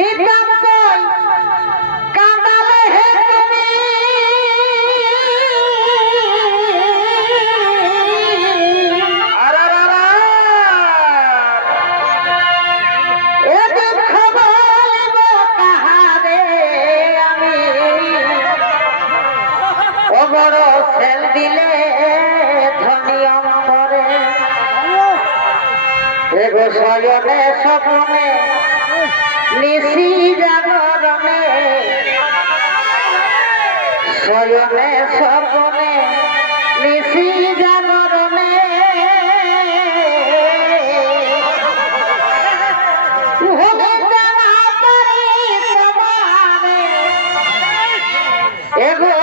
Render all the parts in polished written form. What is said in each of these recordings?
নিতান্তই কাঁদালে হে তুমি এ দুঃখ বলব কাহারে আমি ও বড় ফেল দিলে ধনী অন্তরে এগো শয়নে স্বপ্নে নিশি জাগরণে শয়নে স্বপ্নে নিশি জাগরণে এগো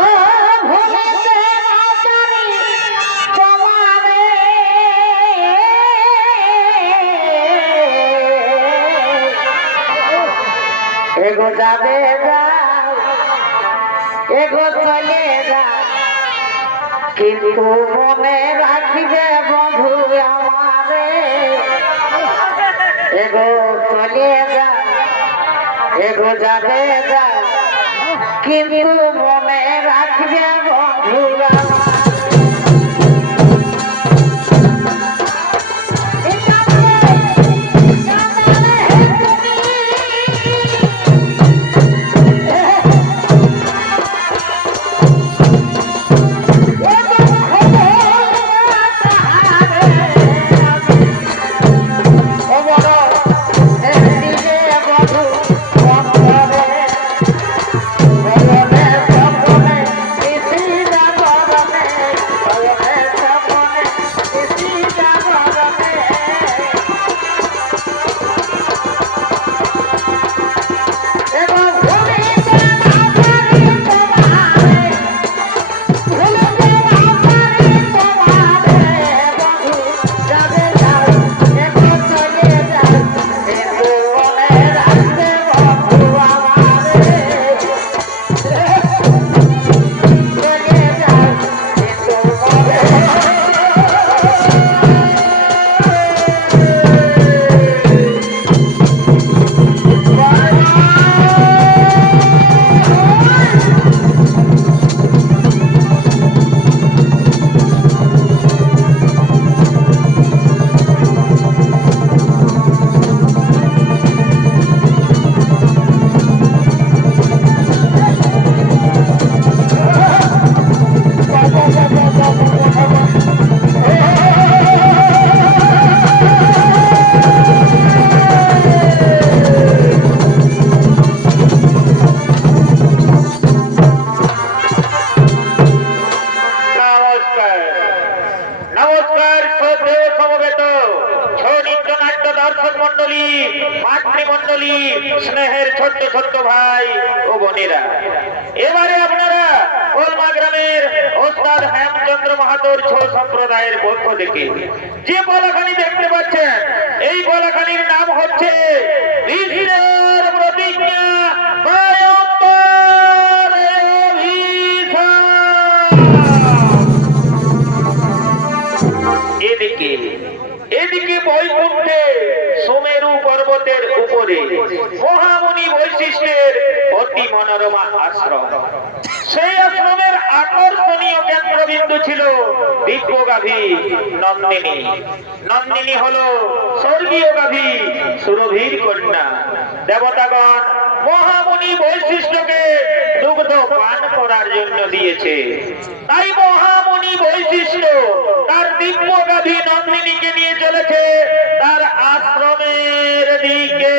এগো যাবে যাও এগো চলে যাও কিন্তু মনে রাখিবে বন্ধু আমারে এগো চলে যাও এগো যাবে যাও কিন্তু মনে রাখবে বন্ধু আমার মাতৃমণ্ডলী স্নেহের ছোট্ট ছোট্ট ভাই ও বোনেরা এবারে আপনারা কলমা গ্রামের ওস্তাদ হেমচন্দ্র মাহাতোর ছৌ সম্প্রদায়ের পক্ষ থেকে যে বলাখানি দেখতে পাচ্ছেন এই বলাখানির নাম হচ্ছে বিষ্ণুর প্রতিজ্ঞা এদিকে এদিকে বৈকুণ্ঠে সুমেরু পর্বতের উপরে মহামুনি বৈশিষ্ট্যের অতি মনোরমা আশ্রম সেই আশ্রমের আকর্ষণীয় কেন্দ্রবিন্দু ছিল দিব্যগাভী নন্দিনী নন্দিনী হলো স্বর্গীয় গাভী সুরভীর কন্যা দেবতাগণ মহামুনি বৈশিষ্ট্যকে দুগ্ধ পান করার জন্য দিয়েছে তাই মহামুনি বৈশিষ্ট্য তার দিব্যগাভী নন্দিনীকে নিয়ে চলেছে তার আশ্রমের দিকে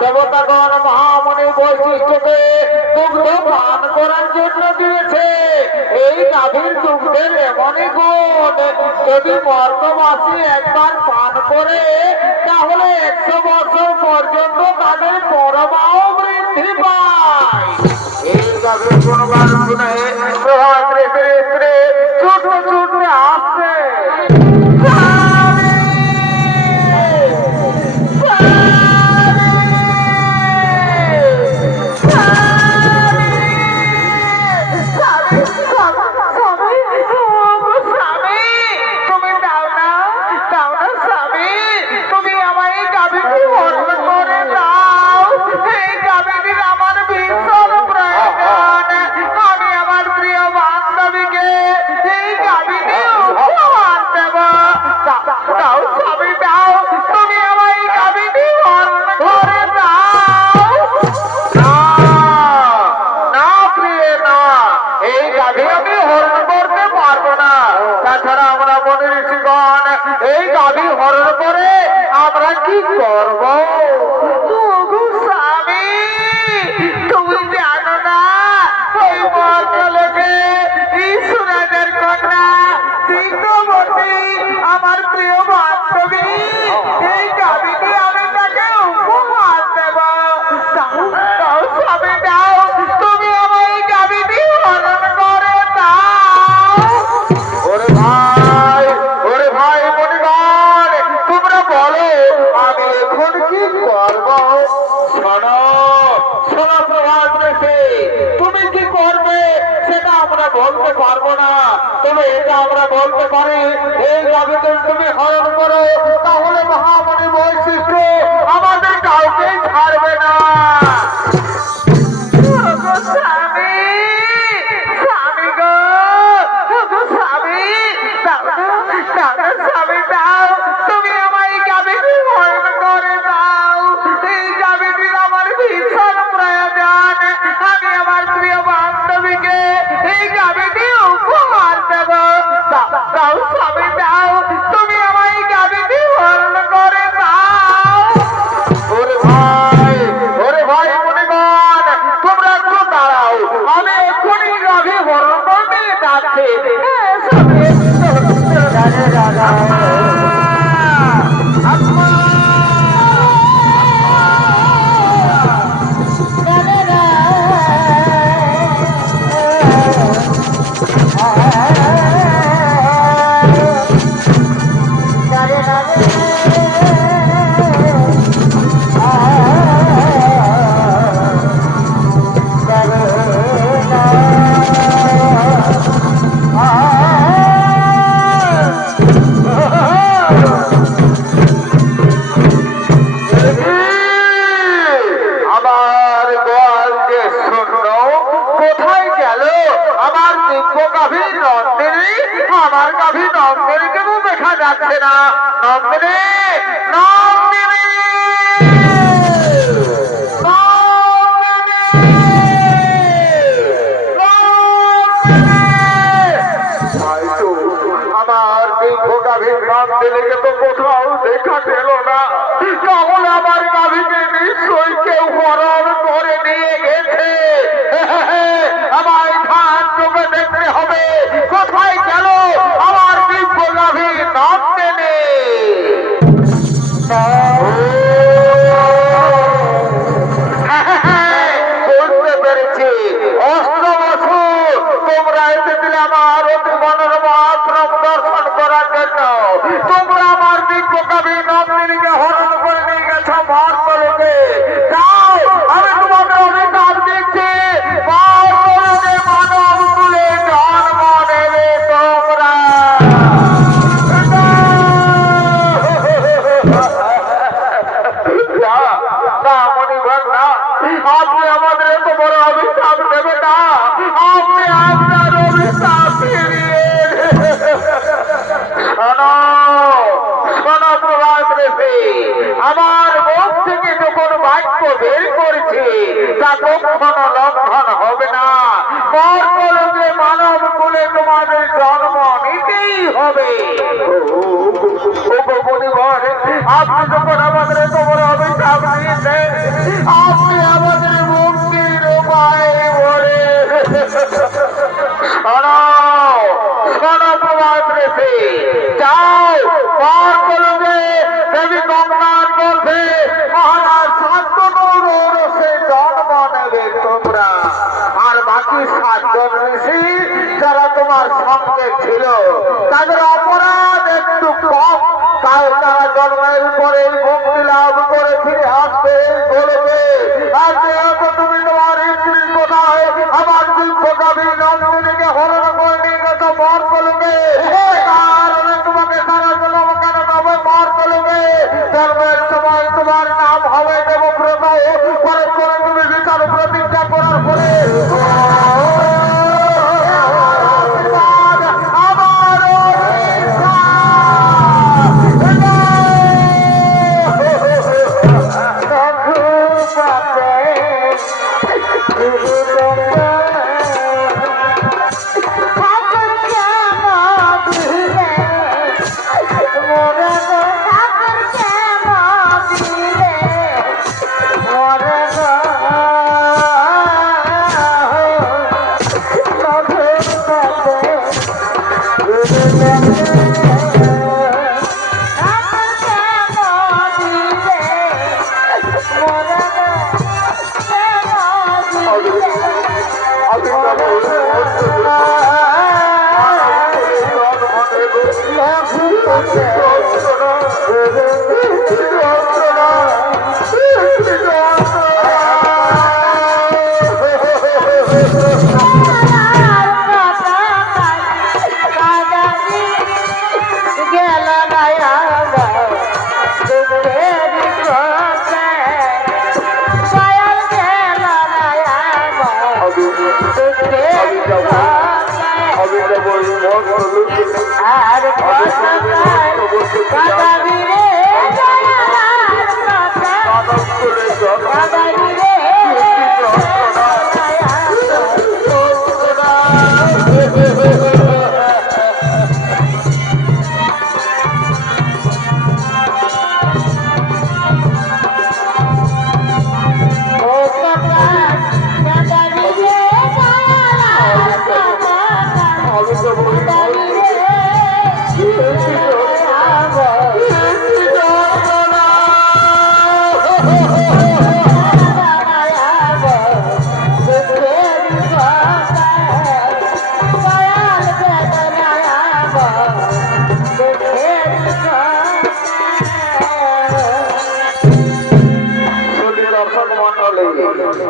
দেবতাগণ মহামণি বৈশিষ্ট্যকে দুগ্ধ পান করার জন্য দিয়েছে। এই গাভীর দুগ্ধের এমনই গুণ, যদি মর্তবাসী একবার পান করে তাহলে 100 বছর পর্যন্ত তাদের পরমাও বৃদ্ধি পায়। এই গাভীর গুণগান শুনে প্রভাত রেখে ছুটে ছুটে আসছে। বলতে পারবো না, তবে এটা আমরা বলতে পারি, এই গাভীদের তুমি হরণ করো তাহলে মহামণি বৈশিষ্ট্য আমাদের কাউকেই ছাড়বে না। আমার গাভী নন্দিনী কেন দেখা দেখা যাচ্ছে না। নন্দিনী, নন্দিনী, আমার দীর্ঘ গাভীর নাম দিলে তো কোথাও দেখা গেল না। তাহলে আমার গাভীকে নিশ্চয়ই কেউ হরণ করে নিয়ে গেছে। আমার ধান চোখে দেখতে হবে কোথায় গেল আমার দীর্ঘ গাভীর নাম দেনে। বুঝতে পেরেছি, অস্ত্র বছর তোমরা এসেছিলে আমার অতি মনোরমা আশ্রম দর্শন করার জন্য। তোমরা আমার দিব্য কবি নন্দিনীকে হরণ করে নিয়ে গেছো মার্তলোকে। যাও, আমি তোমাকে অভিশাপ দিচ্ছি, মার্তলোকে মানব কুলে জন্ম নেবে তোমরা। না মণিভাগ না, আপনি আমাদের এত বড় অভিশাপ দেবেন না। আপনি আপনার অভিশাপ ফিরিয়ে শোনো, শোনো প্রভাত রেখে, আমার মুখ থেকে যখন বাক্য বের করেছি তা কখনো লঙ্ঘন হবে না। মর্তলোকে মানব কুলে তোমাদের জন্ম নিতেই হবে। আপনি যখন আমাদের এত বড় অভিশাপ দিয়েছেন, আপনি আমাদের মুক্তির উপায় বলে শোনো প্রভাত রেখে, যাও মর্তলোকে দেবী গঙ্গার গর্ভে মহারাজ শান্তনুর রসে জন্ম নেবে তোমরা। আর বাকি 7 জন ঋষি যারা তোমার সঙ্গে ছিল তাদের অপরাধ একটু কম, তাই তারা জন্মের পরে মুক্তি লাভ করে ফিরে আসবে বলবে। আর যেহেতু তুমি তোমার স্ত্রীর কোথায় আমার দীর্ঘ কবি নন্দিনীকে হরণ করে নিয়ে গেছো মর্তলোকে, কারণে তোমাকে সারা জন্ম কেন হবে মর্তলোকে। জন্মের সময় তোমার নাম হবে দেবব্রত, পরে করে তুমি বিচার প্রতিজ্ঞা করার পরে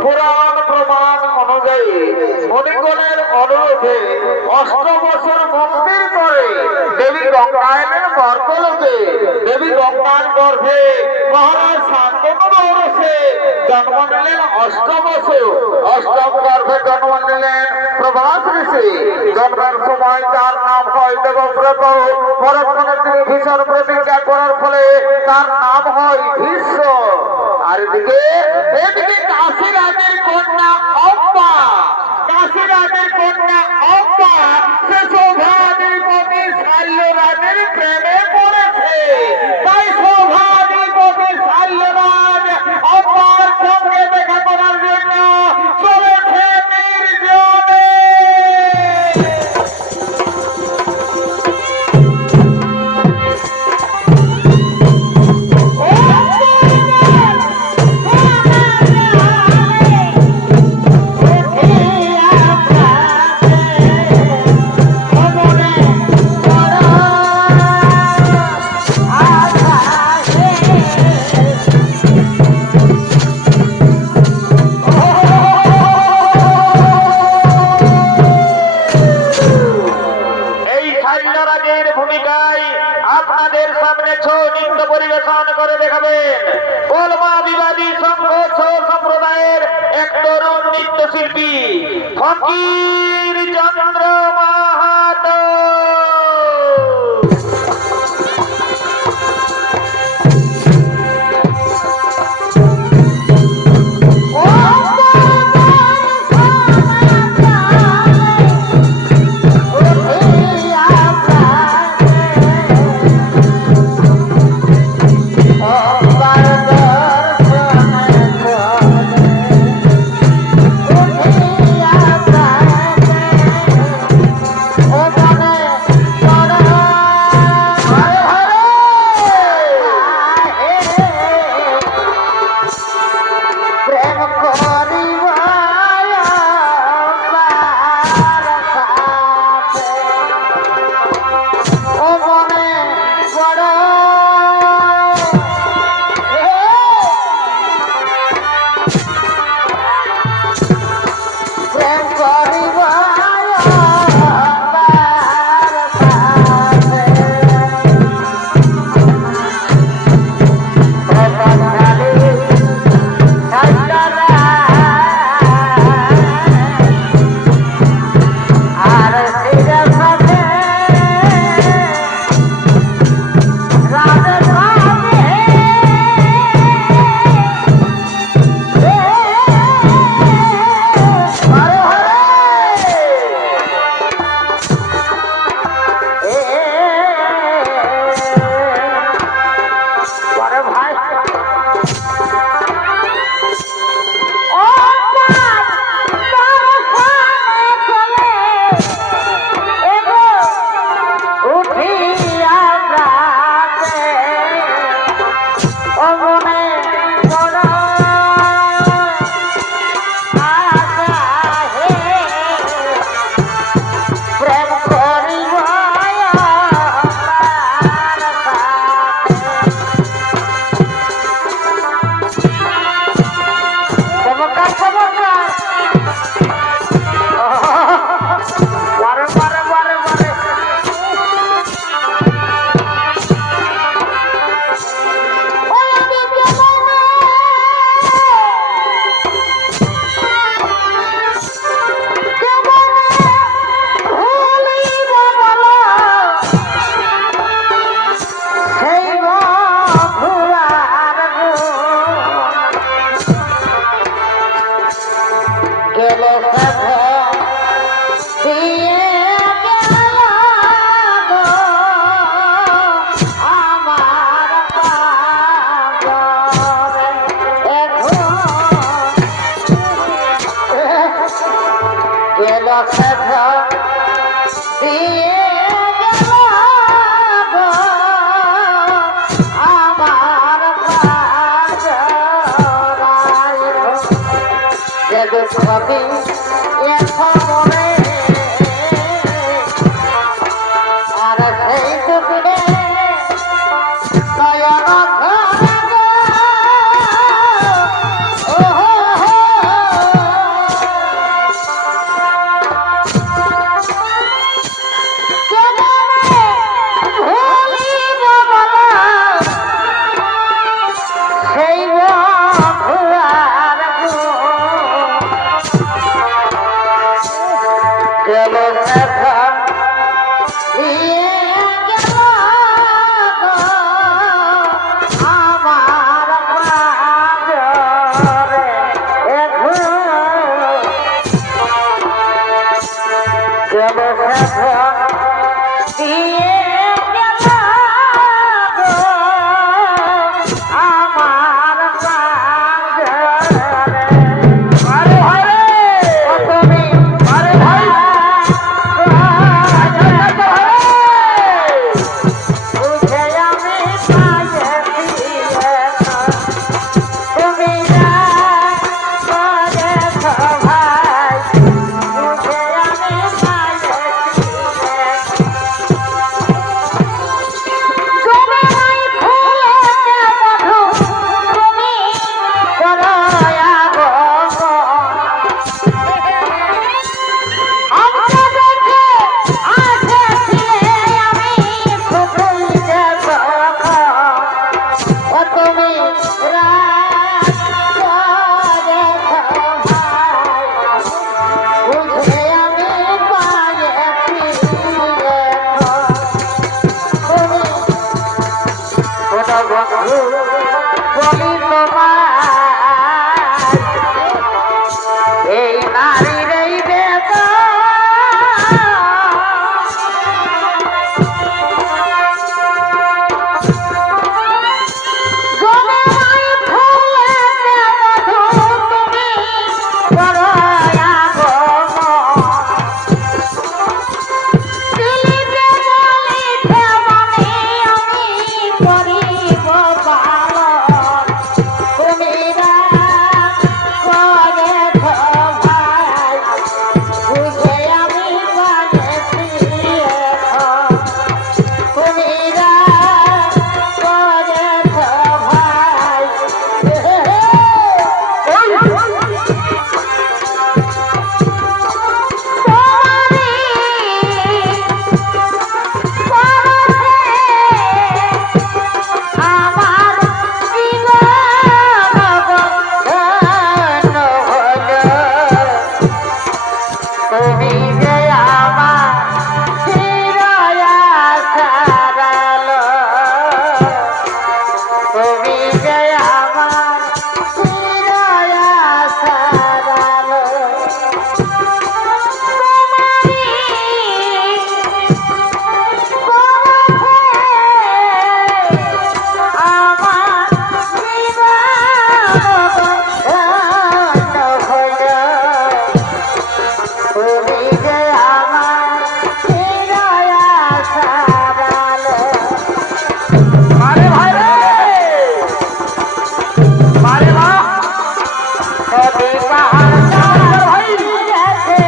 পুরাণ প্রমাণ অনুযায়ী মণিগণের অনুরোধে 8 বছর মন্দির করে দেবী গঙ্গায়নের বর্ত কলকে দেবী গঙ্গার গর্ভে মহারাজ শান্তনুর ঔরসে জন্ম নিলেন অষ্টম বছর। অষ্টম গর্ভে জন্ম নিলেন প্রভাস ঋষি। জন্মের সময় তার নাম হয় দেবব্রত। পরক্ষণে তিনি ভীষণ প্রতিজ্ঞা করার ফলে তার নাম হয় ভীষ্ম। আর এদিকে কাশী রাজের কন্যা অম্বা, কাশী রাজের কন্যা অম্বা সে সৌভাধিপতি শাল্য রাজের প্রেমে পড়েছে। তাই সৌভাধিপতি শাল্যরাজ অম্বার সঙ্গে দেখা করার জন্য চলেছে নির্জনে। এই শাল্যরাজের ভূমিকায় আপনাদের সামনে ছৌ নৃত্য পরিবেশন করে দেখাবেন কলমা বিবাদী সংঘ ছৌ সম্প্রদায়ের এক তরুণ নৃত্যশিল্পী ফকির চন্দ্র মাহাতো। বলো আরে ভাই রে আরে মা নদী পাহাড় ভাই গেছে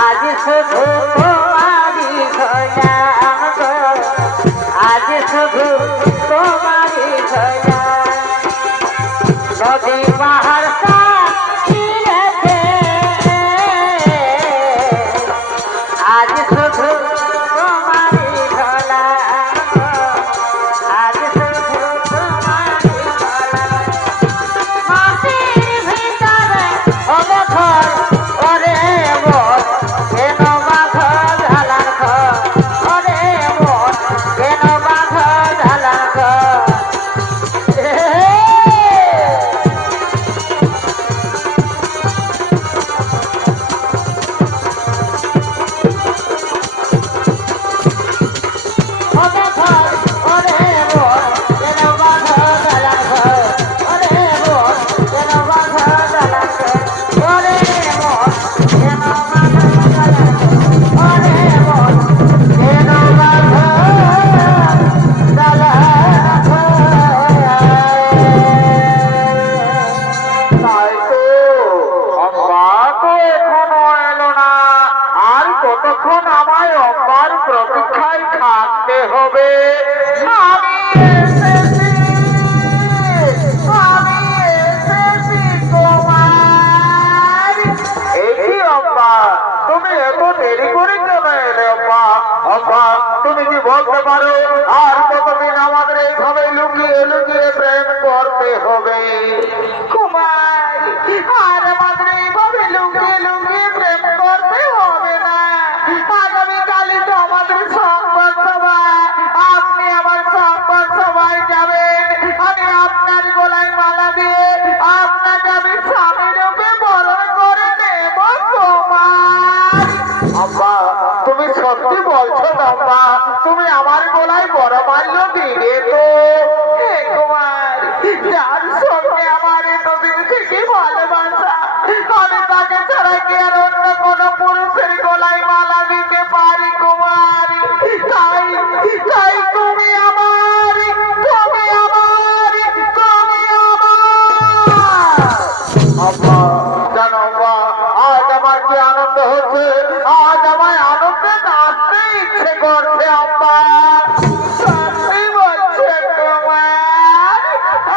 আজ শুধু তোমারই খোঁজাম গো আজ শুধু তোমারই খোঁজাম নদী পাহাড় সাক্ষী গেছে আজ শুধু তোমারই খোঁজাম গো আজ শুধু তোমারই খোঁজাম মাটির ভিতরে হলো ঘর ওরে মোর কেন বাঁধ ঝালার ঘর ওরে মোর কেন বাঁধ ঝালার ঘর ওরে ঘর ওরে মোর কেন বাঁধ ঝালার ঘর ওরে মোর কেন বাঁধ ঝালার ঘর ওরে মোর কেন বাঁধ ঝালার ঘর ওরে মোর কেন বাঁধ ঝালার তাই তো অম্বা তো এখনো এলো না আর কতক্ষণ আমায় অম্বার প্রতীক্ষায় থাকতে হবে আমি এসেছি তোমার এই কি অম্বা তুমি এত দেরি করে কেন এলে অম্বা অম্বা তুমি কি বলতে পারো আর কতদিন আমাদের এইভাবে লুকিয়ে লুকিয়ে প্রেম করতে হবে কুমার আর আমাদের এইভাবে লুকিয়ে লুকিয়ে প্রেম করতে হবে না আগামীকালই তো আমাদের সংবাদ সভা আপনি আমার সংবাদ সভায় যাবেন আমি আপনার গলায় মালা দিয়ে আপনাকে আমি স্বামী রূপে বরণ করে নেব কুমার আম্মা তুমি সত্যি বলছো তো আম্মা তুমি আমার গলায় বড় মাল্য দিবে তো হে কুমার যার সঙ্গে আমার এতদিন থেকে ভালোবাসা আমি তাকে ছাড়া কি আর অন্য কোনো পুরুষের গলায় মালা দিতে পারি কুমার তাই তাই তুমি আমার তুমি আমার তুমি আমার আম্মা জানো আম্মা আজ আমার কি আনন্দ হচ্ছে আজ আমায় আনন্দে নাচতে ইচ্ছে করছে আম্মা সত্যি বলছে কুমার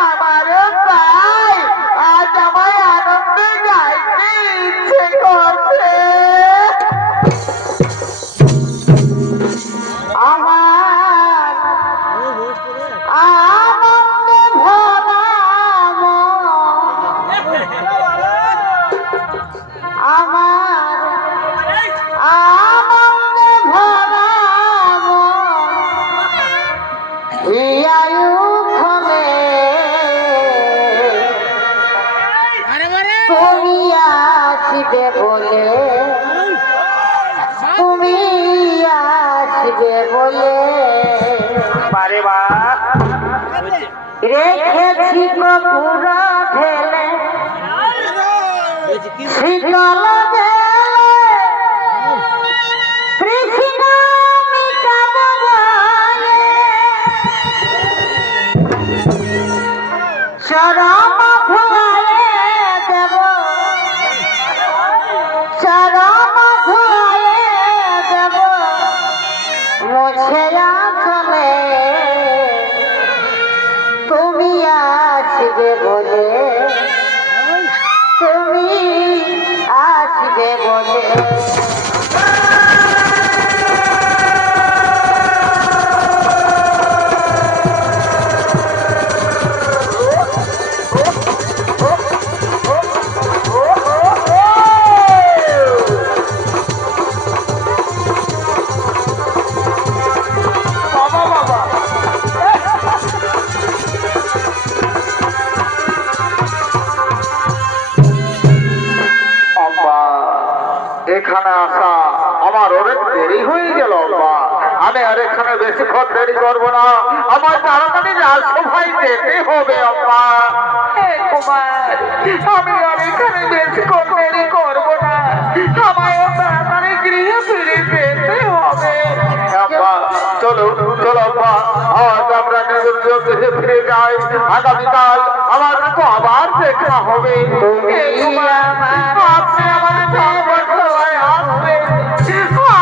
আমারও তাই আজ আমায় আনন্দে গাইতে ইচ্ছে করছে আমার আনন্দে ভরা মন আমার আনন্দে ভরা মন ইয়ায়ুক্ষণে তুমি আসবে বলে তুমি আসবে বলে পারে বা রেখেছি কপুর ঢেলে শীতল কৃষ্ণ মিটাব বলে চরম ধুয়ে দেব চরম ধুয়ে দেব মুছে চলে তুমি আসবে বলে তুমি আসবে বলে এখানে আসা আমার অনেক দেরি হয়ে গেল বাবা আমি আর এখানে বেশিক্ষণ দেরি করবো না আমার তাড়াতাড়ি রাজসভায় যেতে হবে আম্মা হে কুমার আমি আর এখানে বেশিক্ষণ দেরি করবো না আমায় তাড়াতাড়ি গৃহে ফিরে গৃহে ফিরে যাই। আগামীকাল আমার তো আবার দেখা হবে। আপনি আমার সর্বসহায় আসবেন।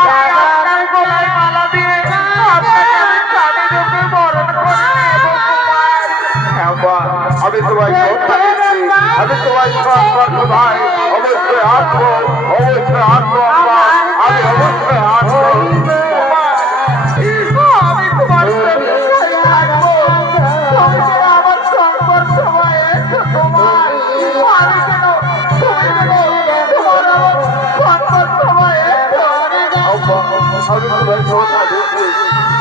আমি আপনার গলায় মালা দিয়ে আপনাকে আমি স্বামী রূপে বরণ করে নেব তোমার। হ্যাঁ মা, আমি তোমায় কথা দিচ্ছি, আমি তোমায় সর্বসহায় অবশ্যই আসবো, অবশ্যই আসবো আম্মা, আমি অবশ্যই আসবো। আমি তোমার সঙ্গে থাকবো। তুমি যেন আমার সর্বসহায় এসো তোমার। আমি যেন তুমি যেন তোমার আমার সর্বসহায় এসো। আম্মা, আমি তোমায় কথা দিচ্ছি,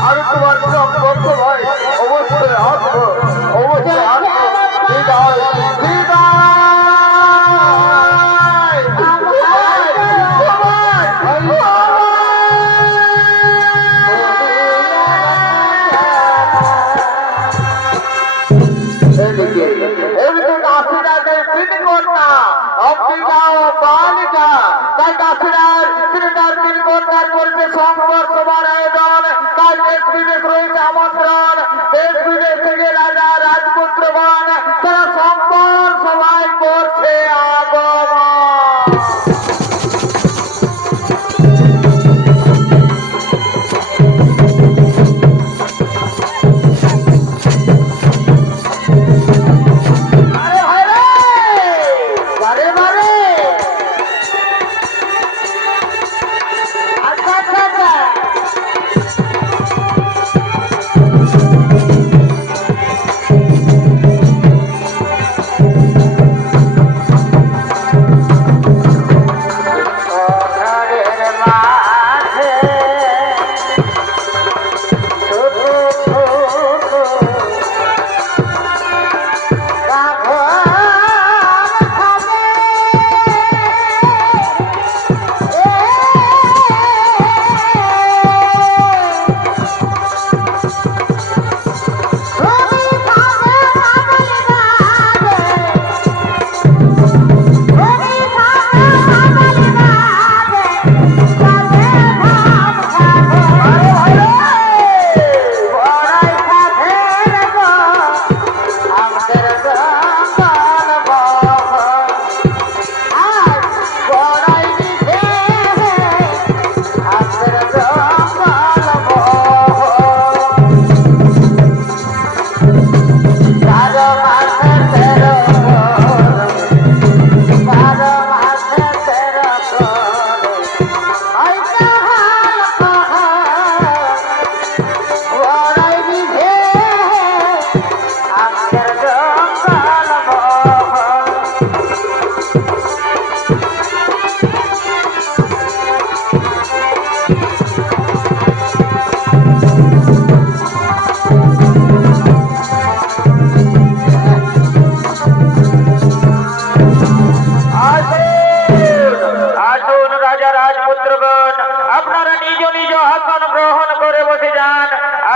আমি তোমার সর্বসহায় অবশ্যই আসবো, অবশ্যই আসবো। বিদায়, বিদায়। আমন্ত্রণ দেশ বিদেশ থেকে রাজা রাজপুত্রগণ তারা সম্পদ সবাই করছে আগমন। আরে ভাই রে, বারে বারে। আচ্ছা আচ্ছা আচ্ছা ঘরের মাঝে ছোট ছোট কাঁকর খাবে। তুমি খাবে পাগল গাবে, তুমি খাবে পাগল গাবে, যাবে ধাম খাবে। আরে ভাই রে, বড়াই সাধের গো আমাদের জঙ্গল বহর, আর বড়াই দিছে আমাদের জঙ্গল বহর। 12 মাসে 13 করে, 12 মাসে 13 করে, ওই কাহাল পাহাড় বড়াই দিছে আমাদের জঙ্গল বহর। আসুন রাজা রাজপুত্রগণ, আপনারা নিজ নিজ আসন গ্রহণ করে বসে যান।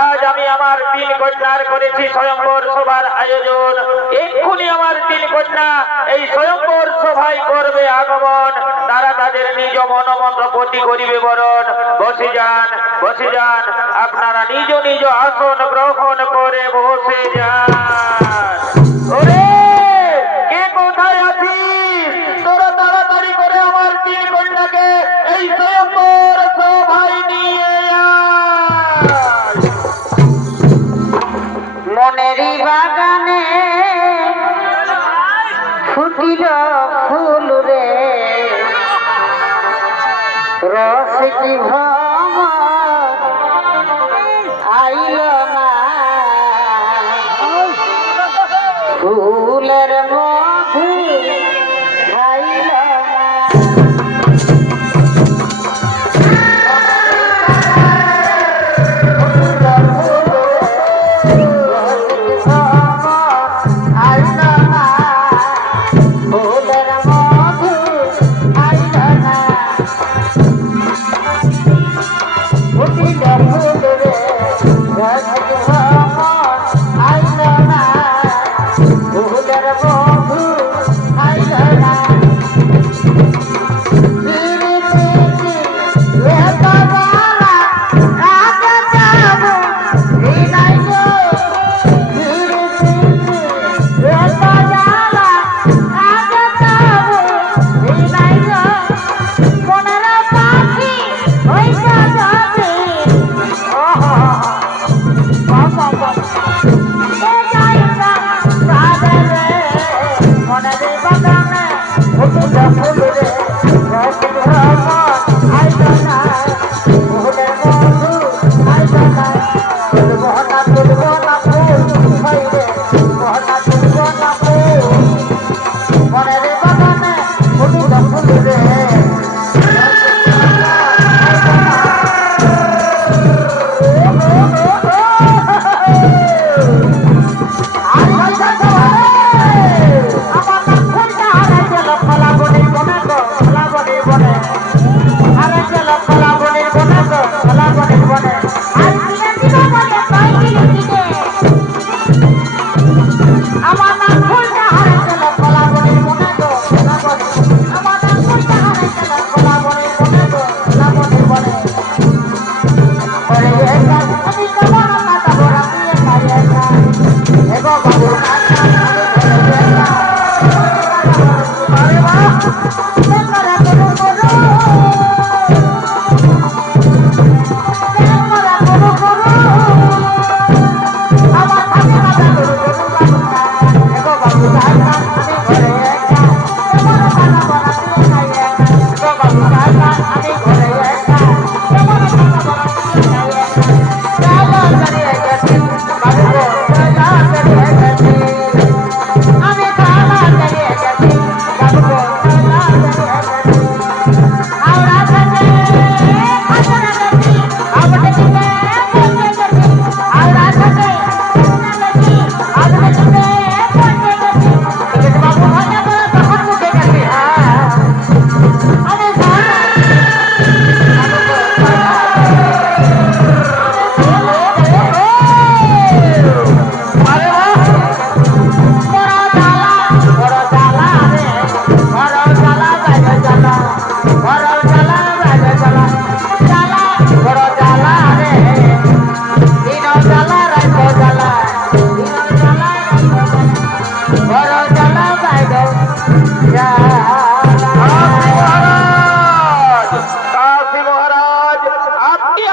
আজ আমি আমার 3 কন্যার করেছি স্বয়ংবর সভার আয়োজন। এক্ষুনি আমার 3 কন্যা এই স্বয়ংবর সভায় করবে আগমন। তারা তাদের নিজ মনমন্ত্র প্রতি করিবে বরণ। বসে যান, বসে যান, আপনারা নিজ নিজ আসন গ্রহণ করে বসে যান। ওরে কে কোথায় আছিস? তোরা তাড়াতাড়ি করে আমার 3 কন্যাকে এই স্বয়ংবর সভায় নিয়ে আয়। মনেরই বাগানে ফুটিল ফুল রে, রসিকি ভ্রমর আইল না, ফুলের মধু খাইল না। I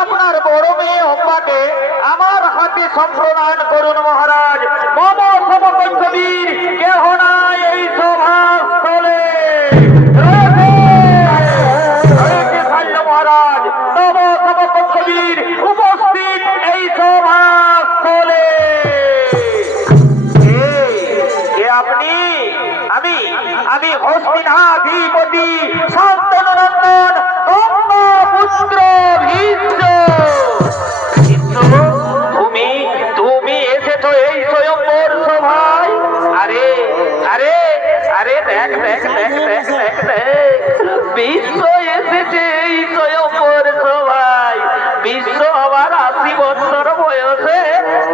আপনার বড় মেয়ে অম্বাকে আমার হাতে সম্প্রদান করুন মহারাজ। মম সমকবীর কেহ নাই এই সভাস্থলে। রয়েছে শাল্য মহারাজ, তব সমকবীর উপস্থিত এই সভাস্থলে। কে আপনি? আমি হস্তিনাধিপতি শান্তনু নন্দন পুত্র ভীষ্ম। তুমি এসেছো এই স্বয়ম্বর সভায়? আরে আরে আরে দেখ দেখ দেখ দেখ দেখ দেখ, বিশ্ব এসেছে এই স্বয়ম্বর সভায়। বিশ্ব আবার 80 বছর বয়সে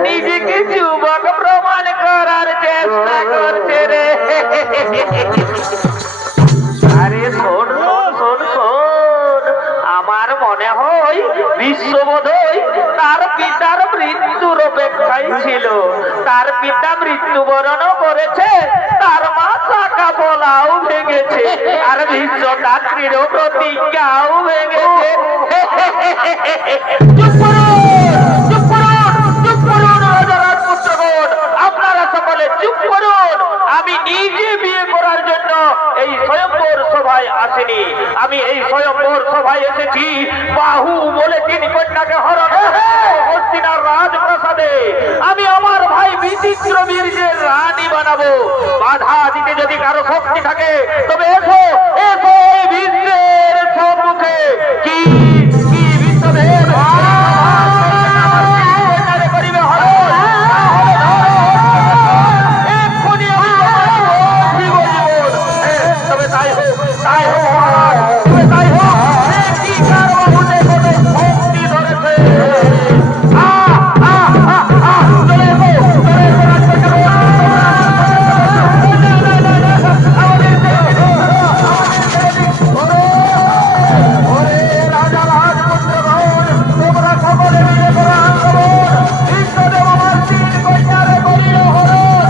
নিজেকে যুবক প্রমাণ করার চেষ্টা করছে রে। আরে শোন শোন শোন শোন, আমার মনে হয় বিশ্ববোধই তার পিতার মৃত্যুর অপেক্ষায় ছিল। তার পিতা মৃত্যুবরণ করেছে, তার মা চাকা বলাও ভেঙেছে, আর বিশ্বদাত্রীর প্রতিজ্ঞাও ভেঙেছে। চুপ করুন, চুপ করুন, চুপ করুন রাজা রাজপুত্রগণ, আপনারা সকলে চুপ করুন। আমি নিজে বিয়ে করার জন্য এই স্বয়ম্বর সভায় আসিনি। আমি এই স্বয়ম্বর সভায় এসেছি বাহু বলে 3 কন্যাকে হরণ হস্তিনার রাজপ্রাসাদে আমি আমার ভাই বিচিত্র বীর্যের রানী বানাবো। বাধা দিতে যদি কারো শক্তি থাকে তবে এসো এসো এই বীর্যের সম্মুখে। কি কি বিশ্বদেব করিবে হরণ? এক্ষুনি আমি তবে তাই হোক, তাই হোক মহারাজ, তবে তাই হোক। কি কারো বাহুতে কোনো শক্তি ধরেছে? চলে এসো, চলে এসো রাজা রাজপুত্রগণ, তোমরা সকলে মিলে করা আক্রমণ। বিশ্বদেব আমার 3 কন্যারে করিল হরণ।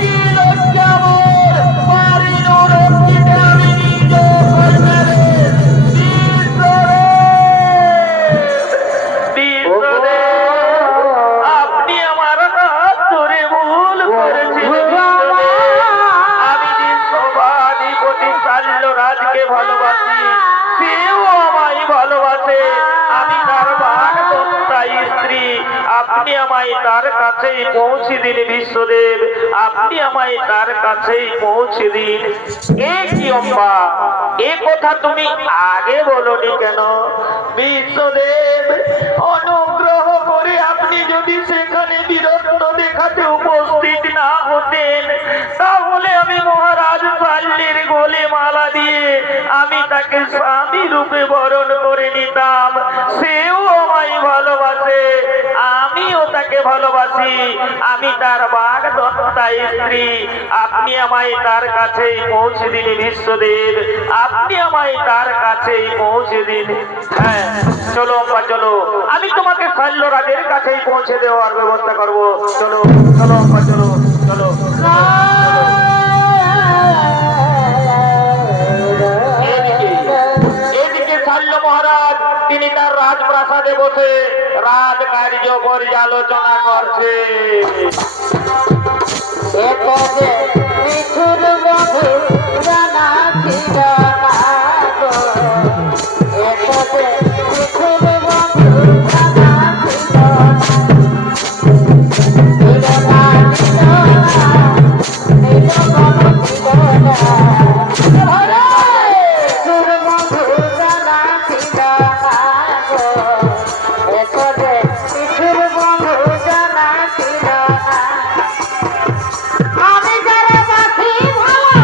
কি লজ্জা মোর, মারিল রক্ষিতে আমি নিজ কন্যারে। আপনি আমার হাত ধরে ভুল করেছেন। আমি যে সভাধিপতি শাল্যরাজকে ভালোবাসি, সেও আমায় ভালোবাসে। আমি তার বাগদত্তাই স্ত্রী। আপনি আমায় তার কাছেই পৌঁছে দিন বিশ্বদেব, আপনি আমায় তার কাছেই পৌঁছে দিন। এ কি অম্বা, এ কথা তুমি আগে বলনি কেন? বিশ্বদেব, অনুগ্রহ করে আপনি যদি সেখানে বীরত্ব দেখাতে উপস্থিত না হতেন, তাহলে আমি মহারাজ শাল্যের গলে মালা দিয়ে আমি তাকে স্বামী রূপে বরণ করে নিতাম। সেও আমায় ভালোবাসে, আমিও তাকে ভালোবাসি। আমি তার বাগদত্তাই স্ত্রী। আপনি আমায় তার কাছেই পৌঁছে দিন বিশ্বদেব, আপনি আমায় তার কাছেই পৌঁছে দিন। হ্যাঁ চলো অম্বা চলো, আমি তোমাকে শাল্যরাজের কাছেই পৌঁছে দেওয়ার ব্যবস্থা করব। চলো চলো অম্বা চলো চলো। এদিকে শাল্য মহারাজ, তিনি তার রাজপ্রাসাদে বসে রাজকার্য পর্যালোচনা করছে। মিঠুর বধু জানা ছিল না গো, মিঠুর বধু জানা ছিল আমি যারা বাসি ভালো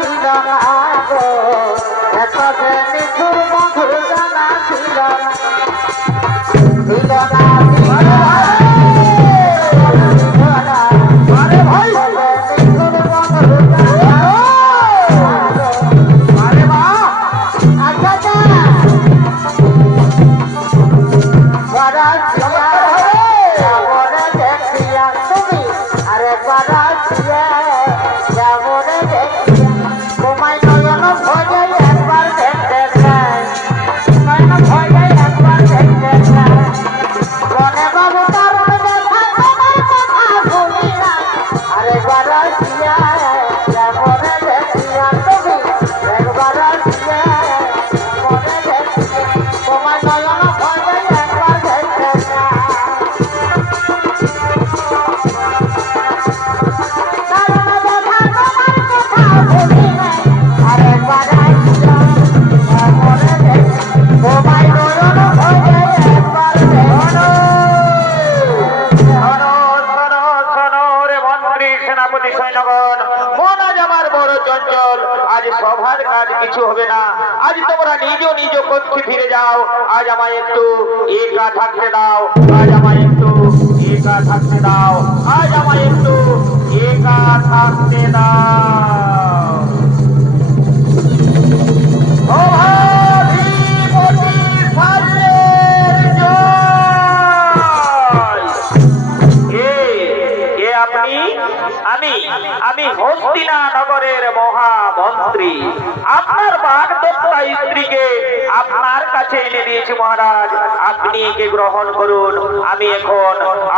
ছিল না গো এত যে নিঠুর বন্ধু জানা ছিল না ছিল না আরে ভাই নিঠুর বন্ধু জানা আরে মা আচ্ছা বারাসিয়া যাবরে দেখিয়া তুমি আরে বারাসিয়া যাবরে দেখিয়া তোমায় নয়ন ভয়ে একবার দেখতে চাই নয়ন ভয়ে একবার দেখতে চাই মনে বাবু কারণ দেখা তোমার কথা ভুলি না আরে বারাসিয়া যাবরে দেখিয়া তুমি একবার আসিয়া মনে দেখিয়া তোমায় নয়ন ভয়ে একবার দেখতে চাই শোনো, শোনো, শোনো রে মন্ত্রী সেনাপতি সৈন্যগণ, মন আজ আমার বড় চঞ্চল, আজ সভার কাজ কিছু হবে না, আজ তোমরা নিজ নিজ কক্ষে ফিরে যাও, আজ আমায় একটু একা থাকতে দাও, আজ আমায় একটু একা থাকতে দাও, আজ আমায় একটু একা থাকতে দাও। অধিপতি সাহেবের জয়। কে আপনি? আমি হস্তিনা নগরের মহামন্ত্রী। আপনার বাগদত্তা স্ত্রীকে আপনার কাছে এনে দিয়েছি মহারাজ, আপনি একে গ্রহণ করুন। আমি এখন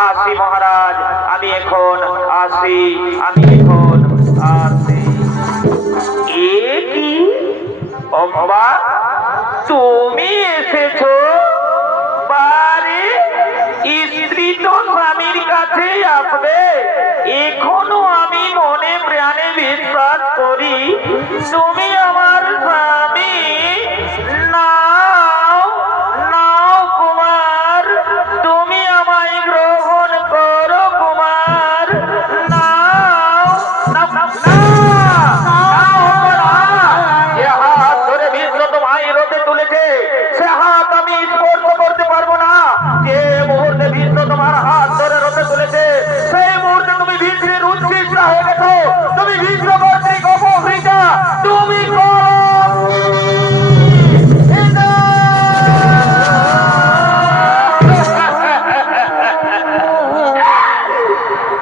আসি মহারাজ, আমি এখন আসি। এ কি অম্বা, তুমি এসেছো? বারে, স্ত্রী তো স্বামীর কাছে আসবে। এখনো আমি মনে প্রাণে বিশ্বাস করি তুমি আমার স্বামী। নাও নাও কুমার, তুমি আমায় গ্রহণ করো কুমার। নাও নাও নাও যে হাত ধরে ভীষ্ম তোমায় রথে তুলেছে সে হাত আমি স্পর্শ করতে পারবো না। যে মুহূর্তে ভীষ্ম তোমার হাত ধরে রথে তুলেছে সেই মুহূর্তে তুমি ভীষ্মের উচ্ছিষ্টা হয়ে গেছো। তুমি ভীষ্ম কর্তৃক অপহৃতা। তুমি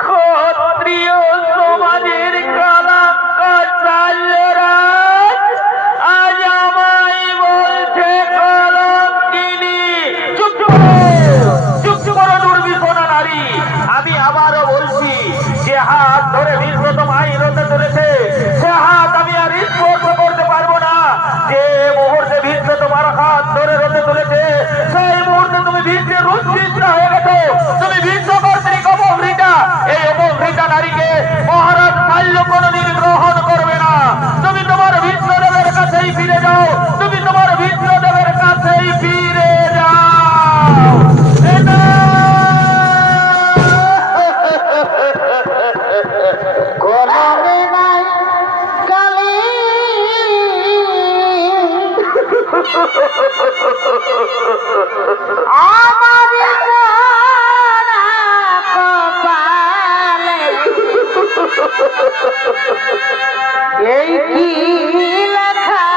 ক্ষত্রিয় সমাজের কলঙ্ক চাল্যরাজ আজ আমায় বলছে কলঙ্কিনী। চুপ করো দুর্বিষণা নারী। আমি আবারও বলছি, যে হাত ধরে ভীষ্ম তোমায় রথে তুলেছে সে হাত আমি আর স্পর্শ করতে পারবো না। যে মুহূর্তে ভীষ্ম তোমার হাত ধরে রথে তুলেছে সেই মুহূর্তে তুমি ভীষ্মের উচ্ছিষ্টা হয়ে গেছো। তুমি ভীষ্ম কর্তৃক অপহৃতা। এই অপহৃতা নারীকে মহারাজ শাল্য কোনদিন গ্রহণ করবে না। তুমি তোমার ভীষ্মদেবের কাছেই ফিরে যাও, তুমি তোমার ভীষ্মদেবের কাছেই ফিরে যাও। কলমে নাই কালি আমার জানা কপালে এই কি লেখা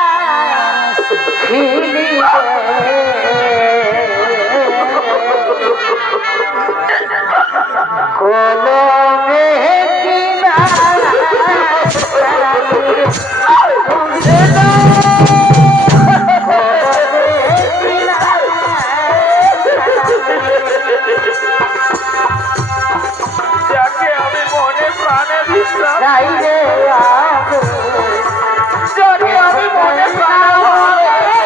ছিলি কলমে কিনা যাকে আমি মনে প্রাণে বিশ্বাস, যাইরে আগে যাকে আমি মনে প্রাণে ভালোবাসি,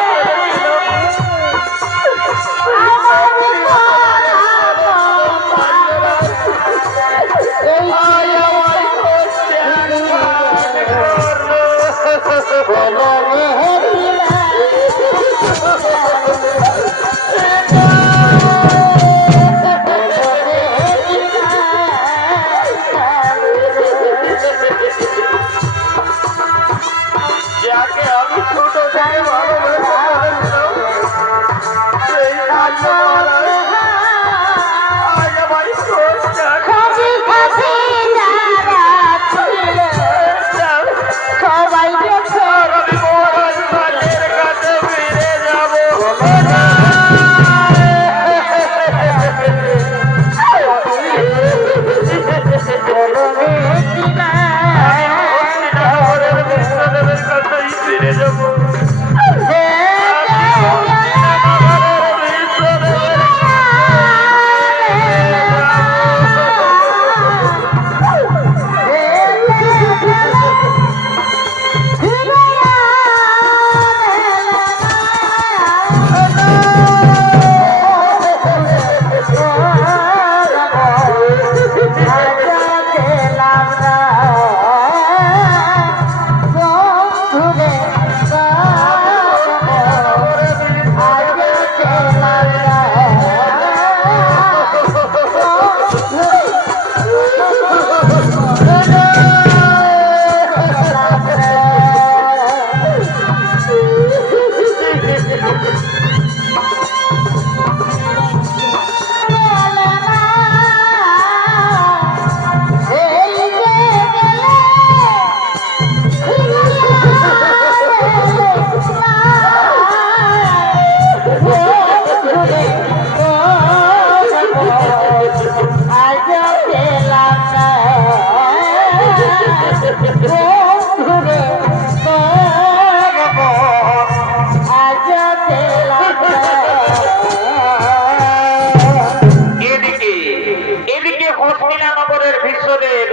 বৈশ্যদেব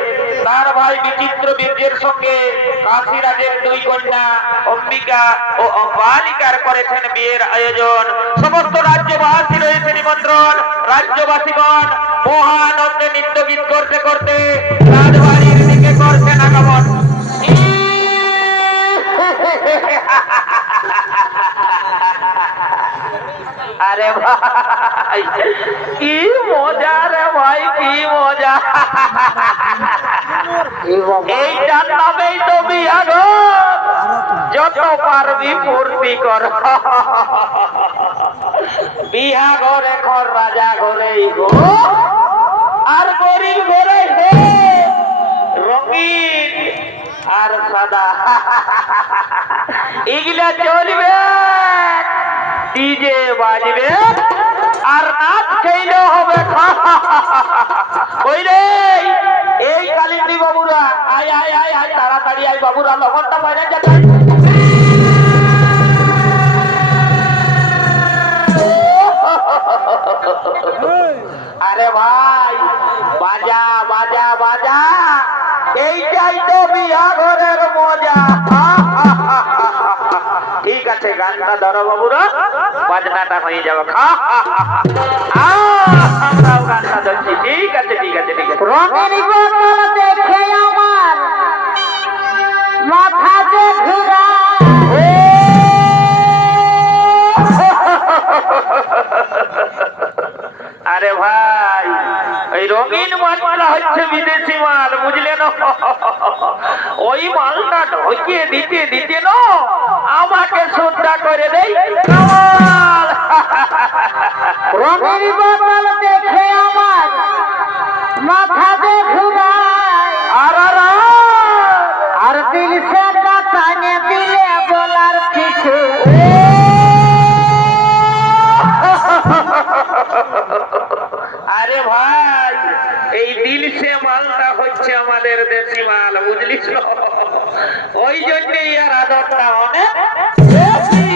তার ভাই বিচিত্র বীর্যের সঙ্গে কাশীরাজের দুই কন্যা অম্বিকা ও অম্বালিকার করেছেন বিয়ের আয়োজন। সমস্ত রাজ্যবাসী রয়েছে নিমন্ত্রণ। রাজ্যবাসীগণ মহানন্দে নৃত্য গীত করতে করতে রাজবাড়ির দিকে করছেন আগমন। আরে ভাই কি মজা রে ভাই, কি মজা! এইটার নামেই তো বিয়া গো। যত পারবি ফুর্তি কর। বিয়া ঘরে ঘর, রাজা ঘরেই গো, আর গরিব ঘরে হে রঙিন আর সাদা। এগুলা চলবে, ডিজে বাজবে আর নাচ খেলে হবে। ওই রে এই কালিন্দী বাবুরা, আয় আয় আয় আয়, তাড়াতাড়ি আয় বাবুরা, লগনটা বাইরে যাবে। আরে ভাই বাজা বাজা বাজা, এইটাই তো বিয়া ঘরের মজা। ঠিক আছে, গানটা ধরো বাবুরা, বাজনাটা হয়ে যাবে। আমরাও গানটা ধরছি। ঠিক আছে ঠিক আছে ঠিক আছে। রঙের বোতল দেখে আমার মাথা যে ঘুরায়। আরে ভাই এই রঙিন মালটা হচ্ছে বিদেশি মাল, বুঝলে না? ওই মালটা ঢকিয়ে দিতে দিতে না আমাকে শ্রদ্ধা করে দেয় কামাল। রঙের বোতল দেখে আমার মাথা যে ঘুরায়। আর দিল সে টানে দিলে বলার কিছু। আরে ভাই এই দিল সে মালটা হচ্ছে আমাদের দেশি মাল, বুঝলিস? ওই জন্যই আর আদরটা অনেক বেশি।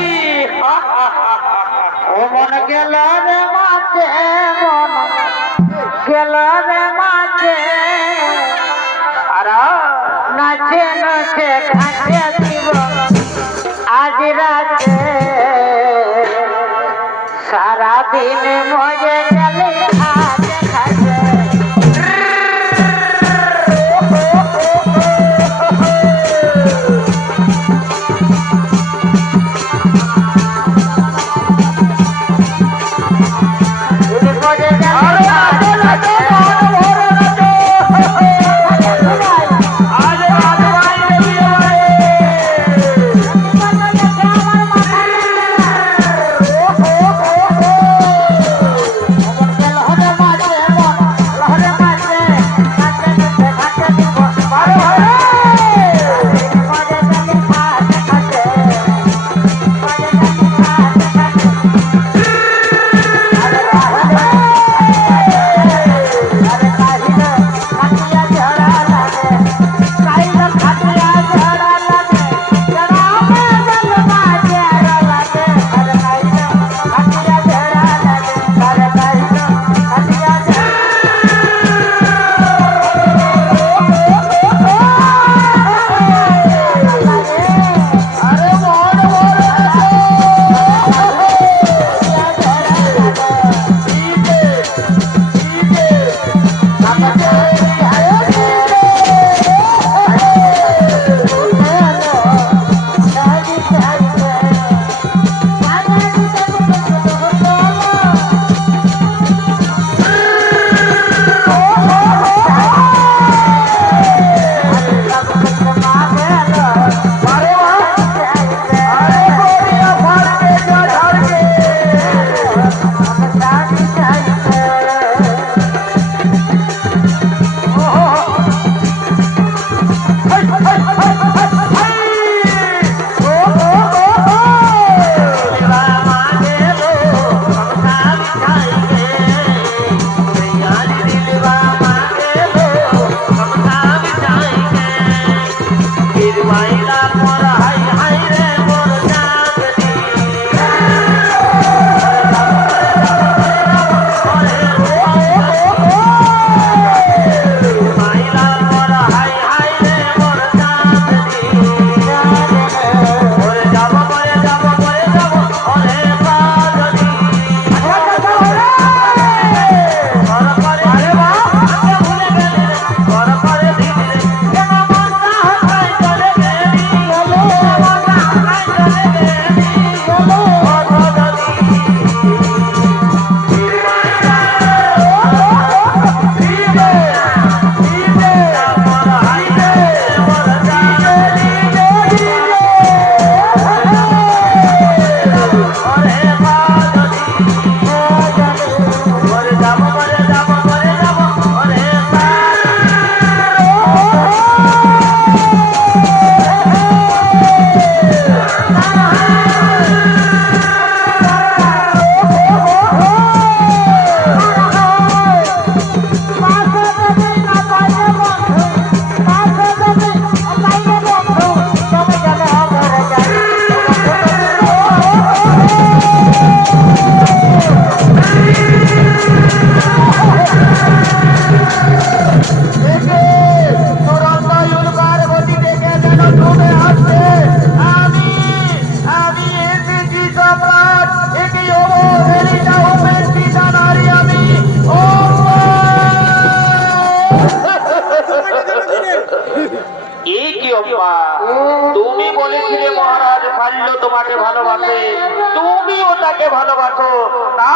ও মন গেল রে মাঝে, মন গেল রে মাঝে, আর নাচে নাচে ঘাটে দিব আজ রাতে। সারাদিন মজে গেলে খাতে খাতে। মজে গেলে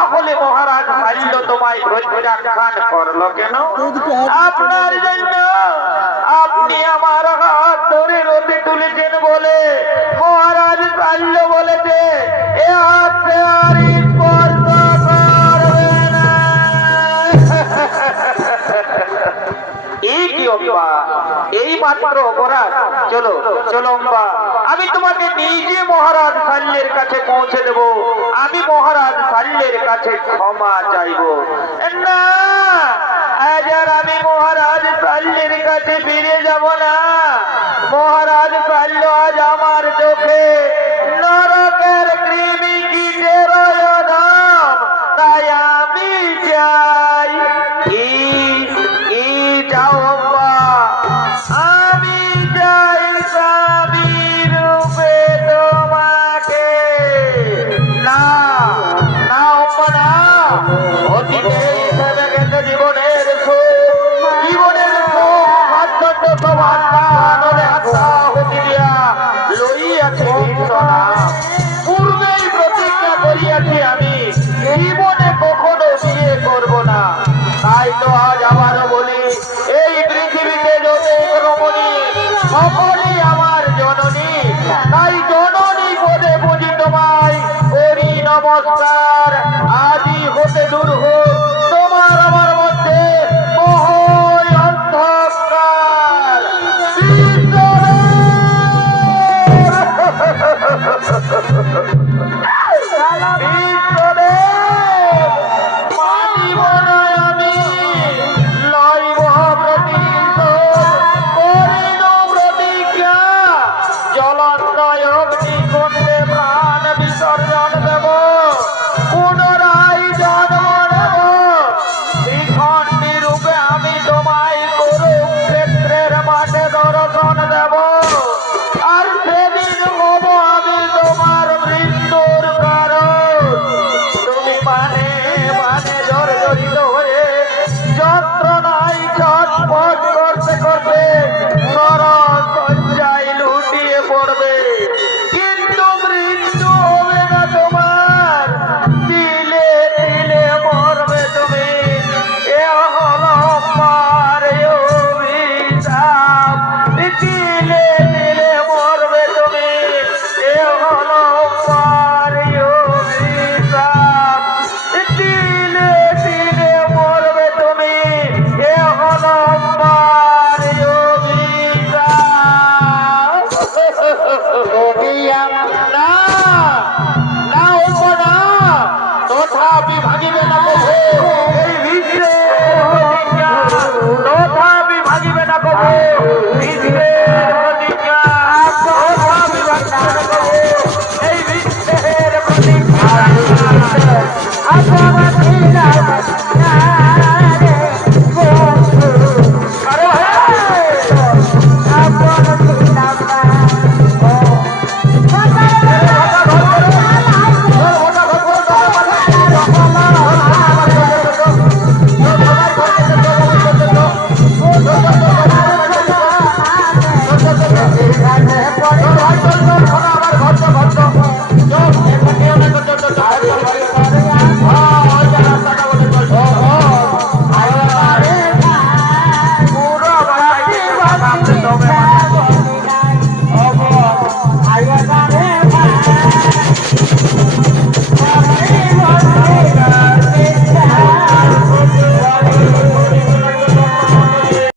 তাহলে মহারাজ শাল্য তোমায় প্রত্যাখ্যান করলো কেন? আপনার জন্য আপনি আমার হাত ধরে রথে তুলেছেন বলে মহারাজ শাল্য বলেছে এ হাতে আর স্পর্শ করবে না। এই কি অম্বা, এই মাত্র অপরাধ? চলো চলো অম্বা, আমি তোমাকে নিজে মহারাজ শাল্যের কাছে পৌঁছে দেব। আমি মহারাজ শাল্যের কাছে ক্ষমা চাইব। না, আজ আর আমি মহারাজ শাল্যের কাছে ফিরে যাব না। মহারাজ শাল্য আজ আমার চোখে নরকের কৃমি কীটের নাম, তাই আমি চাই কি চাও অম্বা? আমি চাই স্বামী রূপে তোমাকে। না না অম্বা না, অতীতে ভেবে গেছে জীবনের সুখ, জীবনের সুখ আচ্ছন্ন সবার কাননে আত্মা হতে দিয়া লইয়াছে বিছনা। পূর্বেই প্রতিজ্ঞা করিয়াছি আমি জীবনে কখনো বিয়ে করব না। তাই তো আজ আবারও বলি, এই পৃথিবীতে যত রমণী সকলেই আমার জননী। তাই জননী পদে বুঝি তোমায় করি নমস্কার। আজই হতে দূর হোক তোমার আমার মধ্যে মোহ অন্ধকার। আর সেদিন হব আমি তোমার মৃত্যুর কারণ। তুমি মানে মানে জর্জরিত হয়ে যন্ত্রণায় ছটফট করতে করতে নরক শয্যায় লুটিয়ে পড়বে, কিন্তু মৃত্যু হবে না তোমার। তিলে তিলে মরবে তুমি। এ হলো আমার অভিশাপ। তিলে তিলে মরবে তুমি। এ হলো আমার অভিশাপ। তিলে তিলে মরবে তুমি। এ হলো আমার অভিশাপ। না না অম্বা না, তথাপি ভাগিবে না কভু এই বিশ্বে প্রতিজ্ঞা। তথাপি ভাগিবে না কভু বিশ্বে